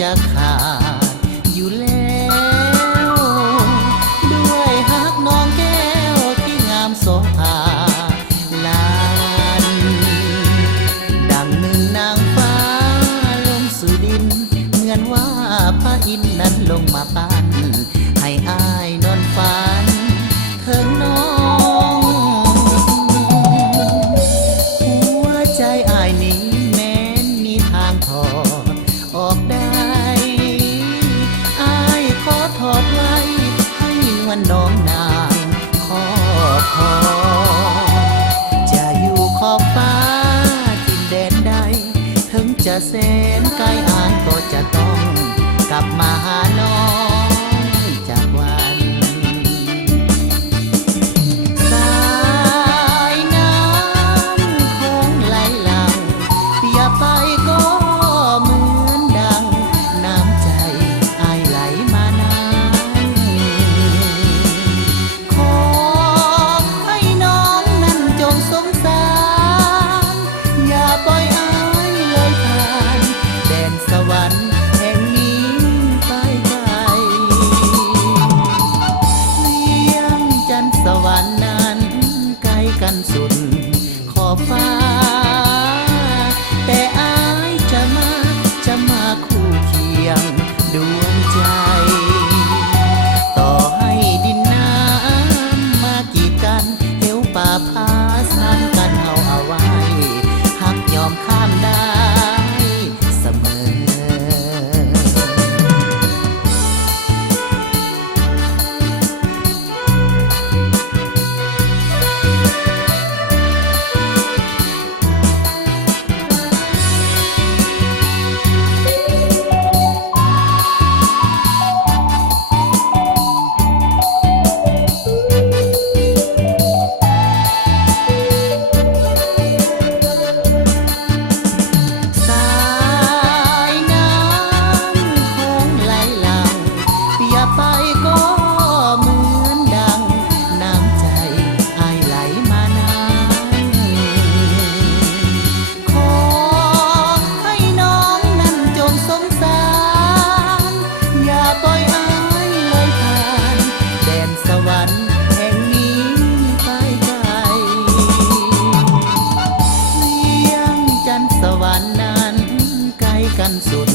จะขาดอยู่แล้วด้วยฮักน้องแก้วที่งามโสภาลานดังหนึ่งนางฟ้าลงสู่ดินเหมือนว่าพระอินทร์นั้นลงมาปั้นให้อายนอนฝันเถิงน้องหัวใจอายนี้แม้นมีทางถอดออกได้อายขอถอดไว้ให้นวลน้องนางขอพอจะอยู่ขอบฟ้าทิ่นแดนใดถึงจะแสนไกลอายก็จะต้องกลับมาหาน้องจากวันสายน้ำคงไหลหลังอย่าไปก็เหมือนดังน้ำใจอายไหลมานานขอให้น้องนั้นจงสงสารอย่าปล่อยอายเลยผ่านแดนสวรรค์แห่งนี้ไปไกลเวียงจันทร์สวรรค์นั้นไกลกันสุดขอบฟ้าแต่อายจะมาคู่เคียงดวงใจต่อให้ดินน้ำมากีดกันเหวป่าพาสานกันเอาไว้หักยอมข้ามได้เสมอสายน้ำคงไหลหลังอย่าไปก็เหมือนดังน้ำใจอายไหลมานานขอให้น้องนั้นจงสงสารอย่าปล่อยอายเลยผ่านแดนสวรรค์แห่งนี้ไปไกลเวียงจันทร์สวรรค์นั้นไกลกันสุด